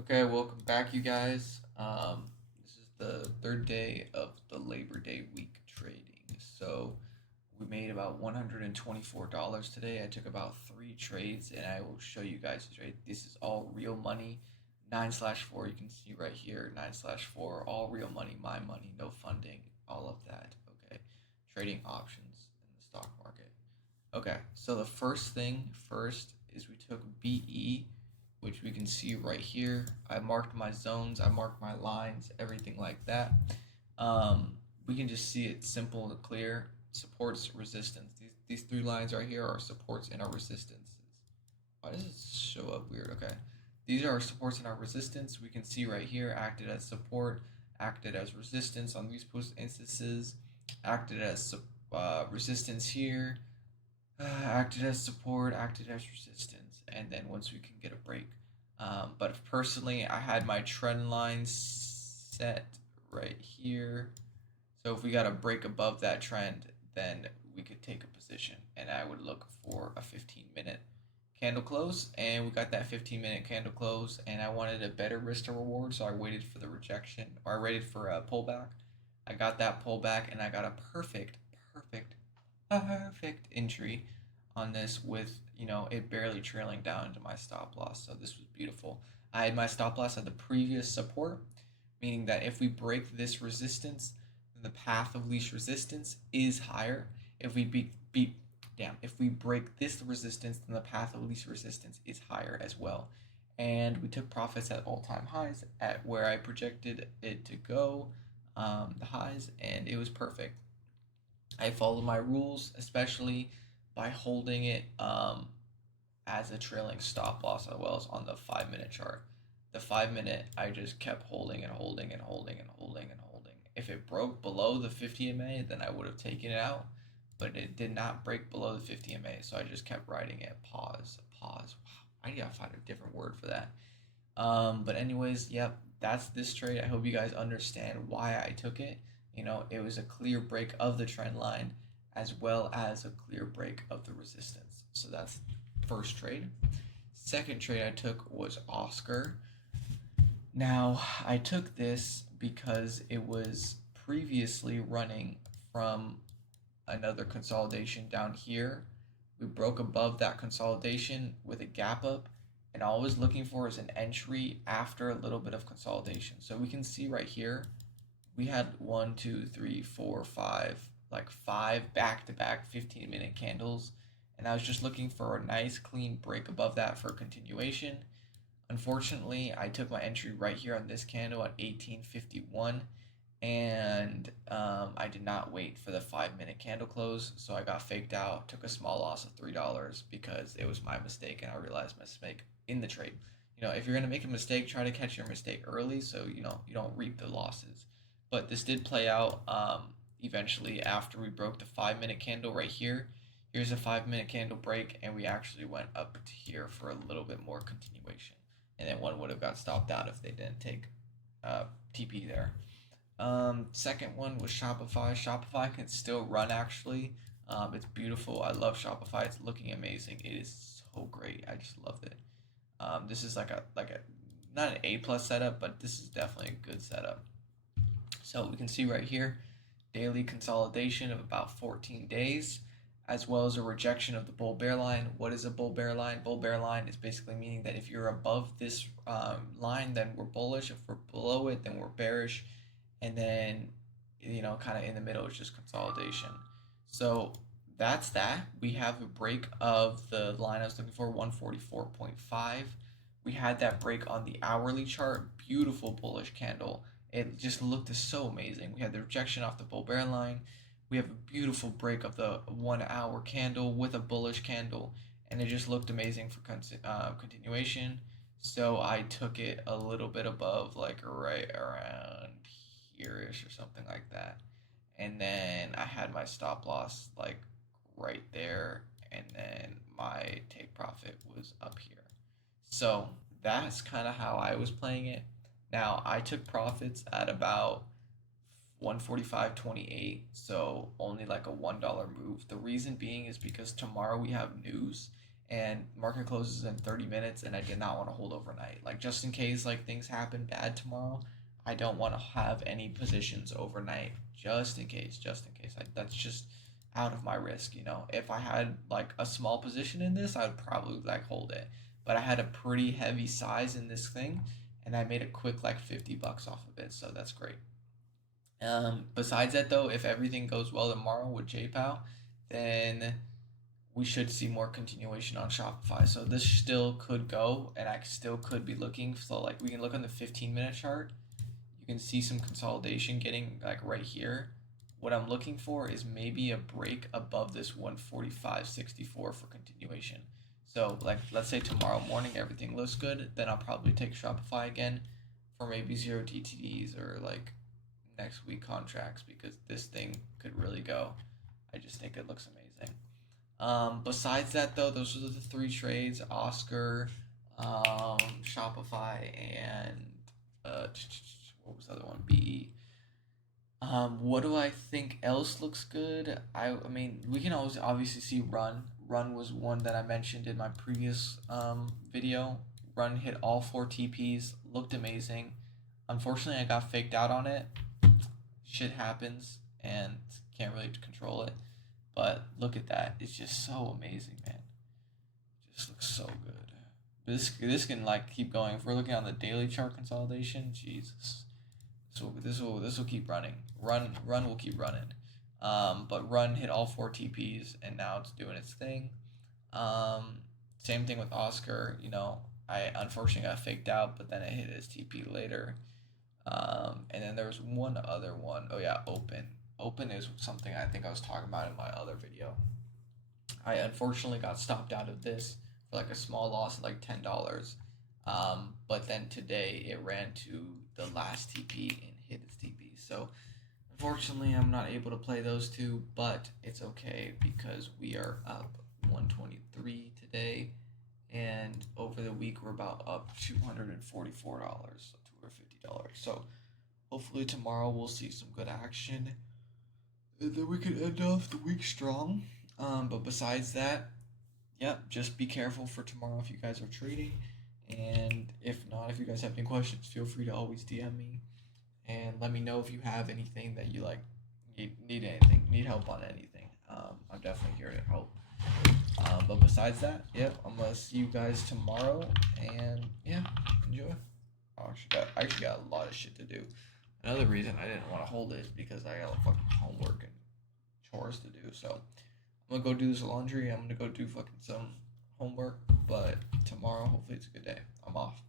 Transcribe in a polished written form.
Okay, welcome back, you guys. This is the third day of the Labor Day week trading. So we made about $124 today. I took about three trades, and I will show you guys the trade. This is all real money. 9/4, you can see right here. 9/4, all real money, my money, no funding, all of that. Okay, trading options in the stock market. Okay, so the first thing first is we took BE, which we can see right here. I marked my zones, I marked my lines, everything like that. Um, we can just see it simple and clear. Supports, resistance. These three lines right here are supports and our resistances. Why does it show up weird? Okay. These are our supports and our resistance. We can see right here acted as support, acted as resistance on these post instances, acted as resistance here, acted as support, acted as resistance, and then once we can get a break. But personally, I had my trend line set right here. So if we got a break above that trend, then we could take a position, and I would look for a 15-minute candle close, and we got that 15-minute candle close, and I wanted a better risk to reward, so I waited for the rejection, or I waited for a pullback. I got that pullback, and I got a perfect, perfect entry on this with, it barely trailing down into my stop loss. So this was beautiful. I had my stop loss at the previous support, meaning that if we break this resistance, then the path of least resistance is higher. If we if we break this resistance, then the path of least resistance is higher as well. And we took profits at all-time highs at where I projected it to go, the highs, and it was perfect. I followed my rules, especially by holding it as a trailing stop loss as well as on the 5 minute chart. The 5 minute, I just kept holding and holding and holding and holding and holding. If it broke below the 50 MA, then I would have taken it out, but it did not break below the 50 MA, so I just kept riding it. Pause, pause. Wow, I gotta find a different word for that. But anyways, yep, that's this trade. I hope you guys understand why I took it. It was a clear break of the trend line as well as a clear break of the resistance. So that's first trade. Second trade I took was Oscar. Now, I took this because it was previously running from another consolidation down here. We broke above that consolidation with a gap up, and all I was looking for is an entry after a little bit of consolidation. So we can see right here, we had one, two, three, four, five, like five back-to-back 15-minute candles, and I was just looking for a nice clean break above that for continuation. Unfortunately, I took my entry right here on this candle at 1851, and I did not wait for the 5 minute candle close, so I got faked out, took a small loss of $3 because it was my mistake, and I realized my mistake in the trade. If you're gonna make a mistake, try to catch your mistake early, so you don't reap the losses. But this did play out eventually after we broke the 5 minute candle right here. Here's a 5 minute candle break, and we actually went up to here for a little bit more continuation, and then one would have got stopped out if they didn't take TP there. Second one was Shopify. Shopify can still run actually. It's beautiful. I love Shopify. It's looking amazing. It is so great. I just love it. This is like a not an A plus setup, but this is definitely a good setup. So we can see right here, daily consolidation of about 14 days, as well as a rejection of the bull bear line. What is a bull bear line? Bull bear line is basically meaning that if you're above this line, then we're bullish. If we're below it, then we're bearish. And then, kind of in the middle is just consolidation. So that's that. We have a break of the line I was looking for, 144.5. We had that break on the hourly chart. Beautiful bullish candle. It just looked so amazing. We had the rejection off the bull bear line. We have a beautiful break of the 1 hour candle with a bullish candle, and it just looked amazing for continuation. So I took it a little bit above, like right around here-ish or something like that. And then I had my stop loss like right there, and then my take profit was up here. So that's kind of how I was playing it. Now I took profits at about 145.28, so only like a $1 move. The reason being is because tomorrow we have news, and market closes in 30 minutes, and I did not want to hold overnight. Like, just in case like things happen bad tomorrow, I don't want to have any positions overnight, just in case. That's just out of my risk, you know. If I had like a small position in this, I would probably like hold it. But I had a pretty heavy size in this thing, and I made a quick like $50 off of it, so that's great. Besides that though, if everything goes well tomorrow with JPow, then we should see more continuation on Shopify. So this still could go, and I still could be looking. So like we can look on the 15-minute chart. You can see some consolidation getting like right here. What I'm looking for is maybe a break above this 145.64 for continuation. So like let's say tomorrow morning everything looks good, then I'll probably take Shopify again for maybe zero DTDs or like next week contracts because this thing could really go. I just think it looks amazing. Besides that, though, those are the three trades: Oscar, Shopify, and what was the other one? BE. What do I think else looks good? I mean, we can always obviously see Run. Run was one that I mentioned in my previous video. Run hit all four TPs, looked amazing. Unfortunately, I got faked out on it. Shit happens, and can't really control it. But look at that. It's just so amazing, man. It just looks so good. This can like keep going. If we're looking on the daily chart consolidation, Jesus. This will keep running. Run will keep running. But Run hit all four TPs and now it's doing its thing. Same thing with Oscar, you know, I unfortunately got faked out, but then it hit its TP later. And then there was one other one. Oh yeah, Open. Open is something I think I was talking about in my other video. I unfortunately got stopped out of this for like a small loss of like $10. But then today it ran to the last TP and hit its TP. So unfortunately I'm not able to play those two, but it's okay because we are up 123 today, and over the week we're about up $244, so $250. So hopefully tomorrow we'll see some good action, and then we can end off the week strong. But besides that, yep, just be careful for tomorrow if you guys are trading. And if not, if you guys have any questions, feel free to always DM me and let me know if you have anything that you like, need anything, need help on anything. I'm definitely here to help. But besides that, yep, I'm gonna see you guys tomorrow, and yeah, enjoy. I actually got a lot of shit to do. Another reason I didn't want to hold it is because I got fucking homework and chores to do. So I'm gonna go do this laundry. I'm gonna go do fucking some homework. But tomorrow, hopefully, it's a good day. I'm off.